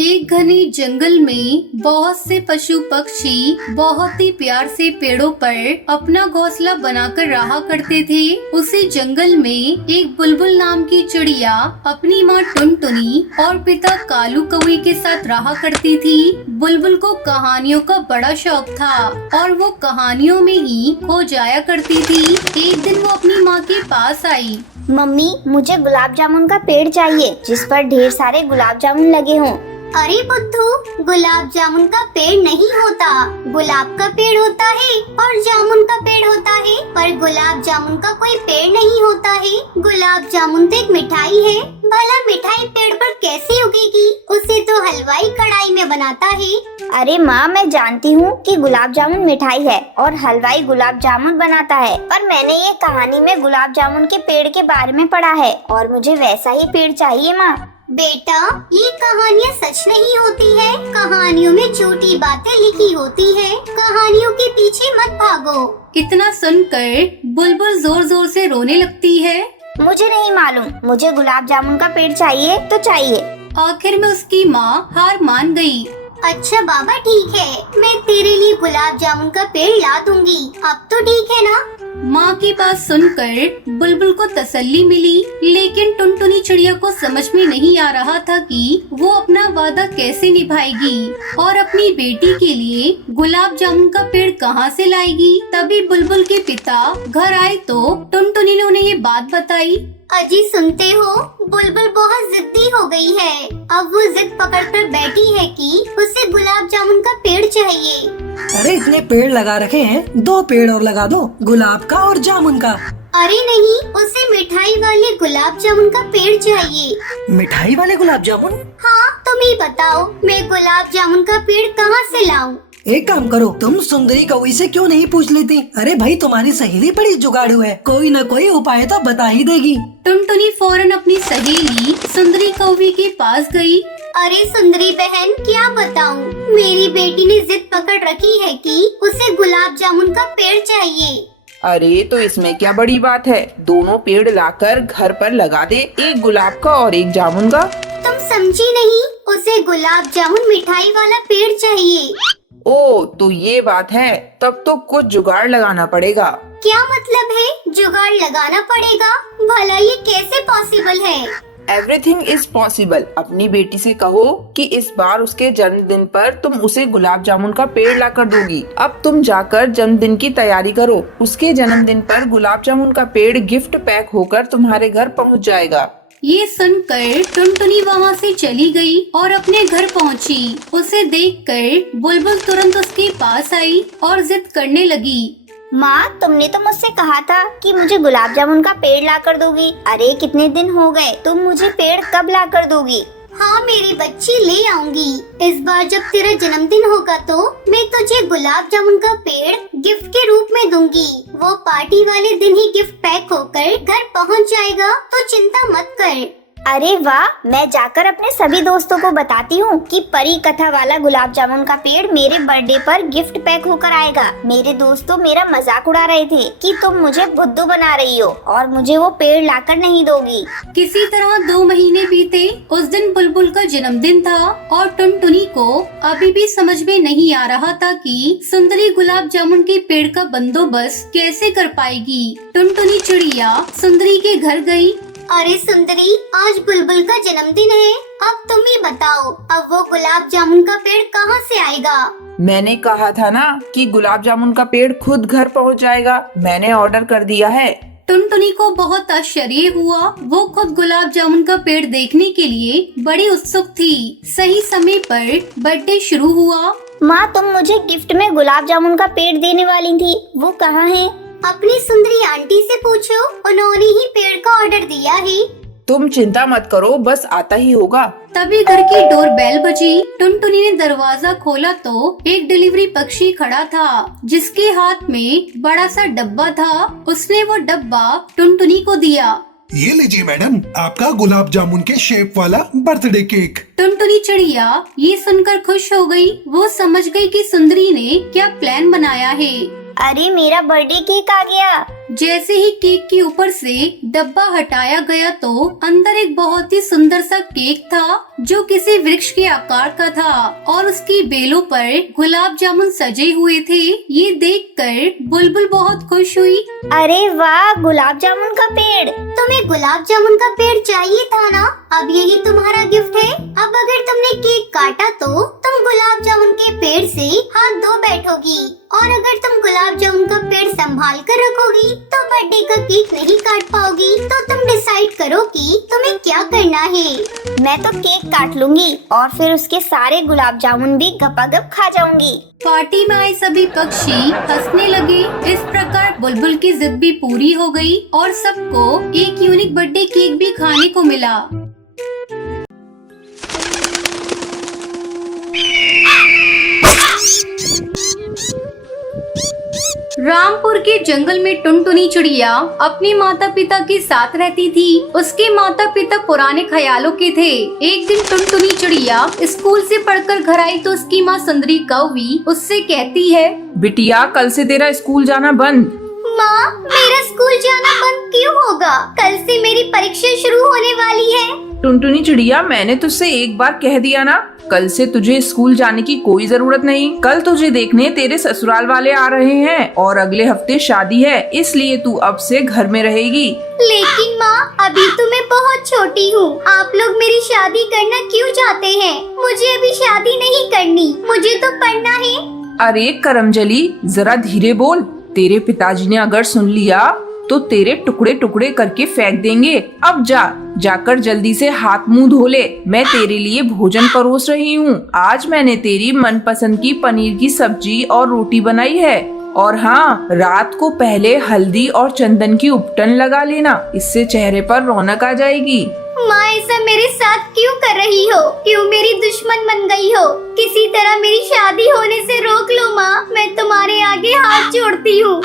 एक घने जंगल में बहुत से पशु पक्षी बहुत ही प्यार से पेड़ों पर अपना घोंसला बनाकर रहा करते थे। उसी जंगल में एक बुलबुल नाम की चिड़िया अपनी माँ टुनटुनी और पिता कालू कौवे के साथ रहा करती थी। बुलबुल को कहानियों का बड़ा शौक था और वो कहानियों में ही खो जाया करती थी। एक दिन वो अपनी माँ के पास आई। मम्मी, मुझे गुलाब जामुन का पेड़ चाहिए जिस पर ढेर सारे गुलाब जामुन लगे हों। अरे बुद्धू, गुलाब जामुन का पेड़ नहीं होता, गुलाब का पेड़ होता है और जामुन का पेड़ होता है, पर गुलाब जामुन का कोई पेड़ नहीं होता है। गुलाब जामुन तो एक मिठाई है, भला मिठाई पेड़ पर कैसे उगेगी? उसे तो हलवाई कढ़ाई में बनाता है। अरे माँ, मैं जानती हूँ कि गुलाब जामुन मिठाई है और हलवाई गुलाब जामुन बनाता है, पर मैंने ये कहानी में गुलाब जामुन के पेड़ के बारे में पढ़ा है और मुझे वैसा ही पेड़ चाहिए माँ। बेटा, ये कहानियाँ सच नहीं होती है, कहानियों में झूठी बातें लिखी होती है, कहानियों के पीछे मत भागो। इतना सुनकर बुलबुल जोर जोर से रोने लगती है। मुझे नहीं मालूम, मुझे गुलाब जामुन का पेड़ चाहिए तो चाहिए। आखिर में उसकी माँ हार मान गई। अच्छा बाबा, ठीक है, मैं तेरे लिए गुलाब जामुन का पेड़ ला दूंगी। अब तो ठीक है ना? माँ की बात सुनकर बुलबुल को तसल्ली मिली, लेकिन टुनटुनी चिड़िया को समझ में नहीं आ रहा था कि वो अपना वादा कैसे निभाएगी और अपनी बेटी के लिए गुलाब जामुन का पेड़ कहाँ से लाएगी। तभी बुलबुल के पिता घर आए तो टुनटुनी ने उन्हें ये बात बताई। अजी, सुनते हो, बुलबुल बहुत जिद्दी हो गई है। अब वो जिद पकड़ कर बैठी है कि उसे गुलाब जामुन का पेड़ चाहिए। अरे इतने पेड़ लगा रखे हैं, 2 पेड़ और लगा दो, गुलाब का और जामुन का। अरे नहीं, उसे मिठाई वाले गुलाब जामुन का पेड़ चाहिए। मिठाई वाले गुलाब जामुन? हाँ, तुम ही बताओ, मैं गुलाब जामुन का पेड़ कहाँ से लाऊं? एक काम करो, तुम सुंदरी कौवी से क्यों नहीं पूछ लेती? अरे भाई, तुम्हारी सहेली बड़ी जुगाड़ू है, कोई न कोई उपाय तो बता ही देगी। टुनटुनी फौरन अपनी सहेली सुंदरी कौवी के पास गई। अरे सुंदरी बहन, क्या बताऊं, मेरी बेटी ने जिद पकड़ रखी है कि उसे गुलाब जामुन का पेड़ चाहिए। अरे तो इसमें क्या बड़ी बात है, दोनों पेड़ लाकर घर पर लगा दे, एक गुलाब का और एक जामुन का। तुम समझी नहीं, उसे गुलाब जामुन मिठाई वाला पेड़ चाहिए। ओ, तो ये बात है, तब तो कुछ जुगाड़ लगाना पड़ेगा। क्या मतलब है जुगाड़ लगाना पड़ेगा? भला ये कैसे पॉसिबल है? Everything is possible. अपनी बेटी से कहो कि इस बार उसके जन्मदिन पर तुम उसे गुलाब जामुन का पेड़ लाकर दोगी। अब तुम जाकर जन्मदिन की तैयारी करो, उसके जन्मदिन पर गुलाब जामुन का पेड़ गिफ्ट पैक होकर तुम्हारे घर पहुंच जाएगा। ये सुनकर टुनटुनी वहाँ से चली गई और अपने घर पहुँची। उसे देखकर बुलबुल तुरंत उसके पास आई और जिद करने लगी। माँ, तुमने तो मुझसे कहा था कि मुझे गुलाब जामुन का पेड़ ला कर दोगी। अरे कितने दिन हो गए, तुम मुझे पेड़ कब ला कर दोगी? हाँ मेरी बच्ची, ले आऊंगी। इस बार जब तेरा जन्मदिन होगा तो मैं तुझे गुलाब जामुन का पेड़ गिफ्ट के रूप में दूंगी। वो पार्टी वाले दिन ही गिफ्ट पैक होकर घर पहुंच जाएगा, तो चिंता मत कर। अरे वाह, मैं जाकर अपने सभी दोस्तों को बताती हूँ कि परी कथा वाला गुलाब जामुन का पेड़ मेरे बर्थडे पर गिफ्ट पैक होकर आएगा। मेरे दोस्तों मेरा मजाक उड़ा रहे थे कि तुम मुझे बुद्धू बना रही हो और मुझे वो पेड़ लाकर नहीं दोगी। किसी तरह 2 महीने बीते। उस दिन बुलबुल का जन्मदिन था और टुनटुनी को अभी भी समझ में नहीं आ रहा था कि सुंदरी गुलाब जामुन के पेड़ का बंदोबस्त कैसे कर पाएगी। टुनटुनी चिड़िया सुंदरी के घर गई। अरे सुंदरी, आज बुलबुल का जन्मदिन है, अब तुम ही बताओ, अब वो गुलाब जामुन का पेड़ कहाँ से आएगा? मैंने कहा था ना कि गुलाब जामुन का पेड़ खुद घर पहुंच जाएगा, मैंने ऑर्डर कर दिया है। टुनटुनी को बहुत आश्चर्य हुआ। वो खुद गुलाब जामुन का पेड़ देखने के लिए बड़ी उत्सुक थी। सही समय पर बर्थडे शुरू हुआ। माँ, तुम मुझे गिफ्ट में गुलाब जामुन का पेड़ देने वाली थी, वो कहाँ है? अपनी सुंदरी आंटी से पूछो, उन्होंने ही पेड़ का ऑर्डर दिया है। तुम चिंता मत करो, बस आता ही होगा। तभी घर की डोर बेल बजी। टुनटुनी ने दरवाजा खोला तो एक डिलीवरी पक्षी खड़ा था, जिसके हाथ में बड़ा सा डब्बा था। उसने वो डब्बा टुनटुनी को दिया। ये लीजिए मैडम, आपका गुलाब जामुन के शेप वाला बर्थडे केक। टुनटुनी चिड़िया ये सुनकर खुश हो गई। वो समझ गई कि सुंदरी ने क्या प्लान बनाया है। अरे मेरा बर्थडे केक आ गया। जैसे ही केक के ऊपर से डब्बा हटाया गया तो अंदर एक बहुत ही सुंदर सा केक था जो किसी वृक्ष के आकार का था और उसकी बेलों पर गुलाब जामुन सजे हुए थे। ये देखकर बुलबुल बहुत खुश हुई। अरे वाह, गुलाब जामुन का पेड़। तुम्हें गुलाब जामुन का पेड़ चाहिए था ना? अब यही तुम्हारा गिफ्ट है। अब अगर तुमने केक काटा तो तुम गुलाब जामुन के पेड़ से हाथ धो बैठोगी, और अगर तुम गुलाब जामुन का पेड़ संभाल कर रखोगी तो बर्थडे का केक नहीं काट पाओगी। तो तुम डिसाइड करो कि तुम्हें क्या करना है। मैं तो केक काट लूंगी और फिर उसके सारे गुलाब जामुन भी गपागप खा जाऊंगी। पार्टी में आए सभी पक्षी हंसने लगे। इस प्रकार बुलबुल की जिद भी पूरी हो गई और सबको एक यूनिक बर्थडे केक भी खाने को मिला। रामपुर के जंगल में टुनटुनी चिड़िया अपने माता पिता के साथ रहती थी। उसके माता पिता पुराने ख्यालों के थे। एक दिन टुनटुनी चिड़िया स्कूल से पढ़कर घर आई तो उसकी माँ सुंदरी कौवी उससे कहती है, बिटिया कल से तेरा स्कूल जाना बंद। माँ, मेरा स्कूल जाना बंद क्यों होगा? कल से मेरी परीक्षा शुरू होने वाली है। टुनटुनी चिड़िया, मैंने तुझसे एक बार कह दिया ना, कल से तुझे स्कूल जाने की कोई जरूरत नहीं। कल तुझे देखने तेरे ससुराल वाले आ रहे हैं और अगले हफ्ते शादी है, इसलिए तू अब से घर में रहेगी। लेकिन माँ, अभी तो मैं बहुत छोटी हूँ। आप लोग मेरी शादी करना क्यों चाहते हैं? मुझे अभी शादी नहीं करनी, मुझे तो पढ़ना है। अरे करमजली, जरा धीरे बोल। तेरे पिताजी ने अगर सुन लिया तो तेरे टुकड़े टुकड़े करके फेंक देंगे। अब जाकर जल्दी से हाथ मुंह धो ले। मैं तेरे लिए भोजन परोस रही हूँ। आज मैंने तेरी मनपसंद की पनीर की सब्जी और रोटी बनाई है। और हाँ, रात को पहले हल्दी और चंदन की उपटन लगा लेना, इससे चेहरे पर रौनक आ जाएगी। माँ, ऐसा मेरे साथ क्यों कर रही हो? क्यों मेरी दुश्मन बन गई हो? किसी तरह मेरी शादी होने से रोक लो माँ, मैं तुम्हारे आगे हाथ जोड़ती हूँ।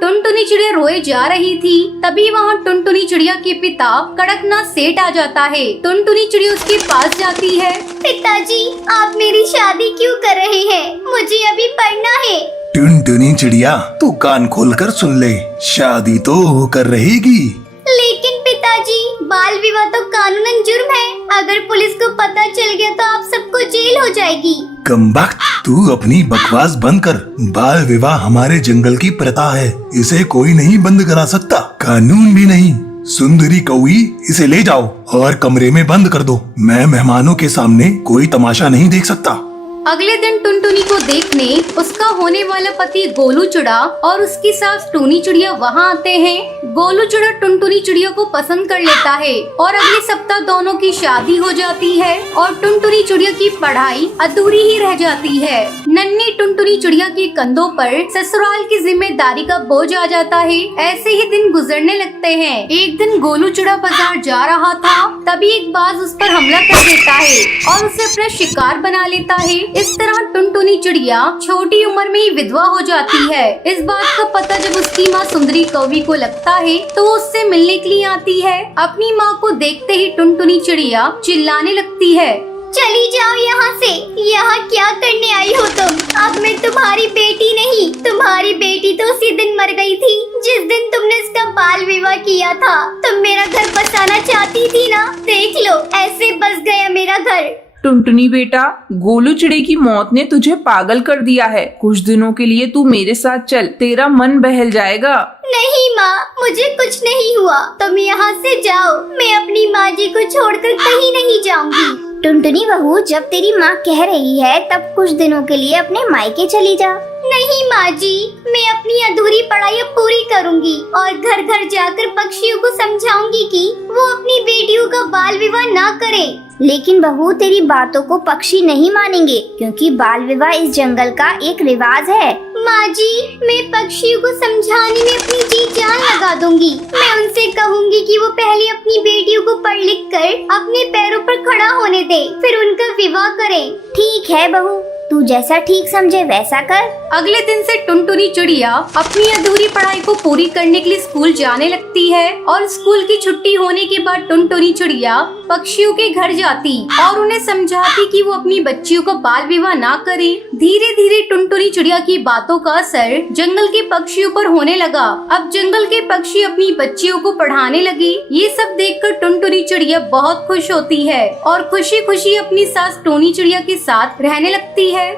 टुनटुनी चिड़िया रोए जा रही थी। तभी वहाँ टुनटुनी चिड़िया के पिता कड़कनाथ सेठ आ जाता है। टुनटुनी चिड़िया उसके पास जाती है। पिताजी, आप मेरी शादी क्यों कर रहे हैं? मुझे अभी पढ़ना है। टुनटुनी चिड़िया, तू कान खोलकर सुन ले, शादी तो होकर रहेगी। लेकिन पिताजी, बाल विवाह तो कानूनन जुर्म है। अगर पुलिस को पता चल गया तो आप सबको जेल हो जाएगी। कमबख्त, तू अपनी बकवास बंद कर। बाल विवाह हमारे जंगल की प्रथा है, इसे कोई नहीं बंद करा सकता, कानून भी नहीं। सुंदरी कौवी, इसे ले जाओ और कमरे में बंद कर दो। मैं मेहमानों के सामने कोई तमाशा नहीं देख सकता। अगले दिन टुनटुनी को देखने उसका होने वाला पति गोलू चिड़ा और उसकी सास टूनी चिड़िया वहाँ आते हैं। गोलू चिड़ा टुनटुनी चिड़िया को पसंद कर लेता है और अगले सप्ताह दोनों की शादी हो जाती है और टुनटुनी चिड़िया की पढ़ाई अधूरी ही रह जाती है। नन्ही टुनटुनी चिड़िया के कंधों पर ससुराल की जिम्मेदारी का बोझ आ जाता है। ऐसे ही दिन गुजरने लगते हैं। एक दिन गोलू चिड़ा बाजार जा रहा था, तभी एक बाज उस पर हमला कर देता है और उसे अपना शिकार बना लेता है। इस तरह टुनटुनी चिड़िया छोटी उम्र में ही विधवा हो जाती है। इस बात का पता जब उसकी माँ सुंदरी कौवी को लगता है तो वो उससे मिलने के लिए आती है। अपनी माँ को देखते ही टुनटुनी चिड़िया चिल्लाने लगती है, चली जाओ यहाँ से। यहाँ क्या करने आई हो तुम? अब मैं तुम्हारी बेटी नहीं, तुम्हारी बेटी तो उसी दिन मर गई थी जिस दिन तुमने इसका बाल विवाह किया था। तुम मेरा घर बसाना चाहती थी ना, देख लो ऐसे बस गया मेरा घर। टुनटुनी बेटा, गोलू चिड़े की मौत ने तुझे पागल कर दिया है। कुछ दिनों के लिए तू मेरे साथ चल, तेरा मन बहल जाएगा। नहीं माँ, मुझे कुछ नहीं हुआ, तुम यहाँ से जाओ। मैं अपनी माँ जी को छोड़कर कहीं नहीं जाऊंगी। टुनटुनी बहू, जब तेरी माँ कह रही है तब कुछ दिनों के लिए अपने मायके चली जा। नहीं माँ जी, मैं अपनी अधूरी पढ़ाई अब पूरी करूंगी और घर घर जाकर पक्षियों को समझाऊंगी कि वो अपनी बेटियों का बाल विवाह ना करें। लेकिन बहू, तेरी बातों को पक्षी नहीं मानेंगे क्योंकि बाल विवाह इस जंगल का एक रिवाज है। माँ जी, मैं पक्षियों को समझाने में अपनी जी जान लगा दूंगी। मैं उनसे कहूँगी कि वो पहले अपनी बेटियों को पढ़ लिख कर अपने पैरों पर खड़ा होने दे, फिर उनका विवाह करें। ठीक है बहू, तू जैसा ठीक समझे वैसा कर। अगले दिन से टुनटुनी चिड़िया अपनी अधूरी पढ़ाई को पूरी करने के लिए स्कूल जाने लगती है और स्कूल की छुट्टी होने के बाद टुनटुनी चिड़िया पक्षियों के घर जाती और उन्हें समझाती कि वो अपनी बच्चियों को बाल विवाह ना करें। धीरे धीरे टुनटुनी चिड़िया की बातों का असर जंगल के पक्षियों पर होने लगा। अब जंगल के पक्षी अपनी बच्चियों को पढ़ाने लगे। ये सब देखकर टुनटुनी चिड़िया बहुत खुश होती है और खुशी खुशी अपनी सास टोनी चिड़िया के साथ रहने लगती है।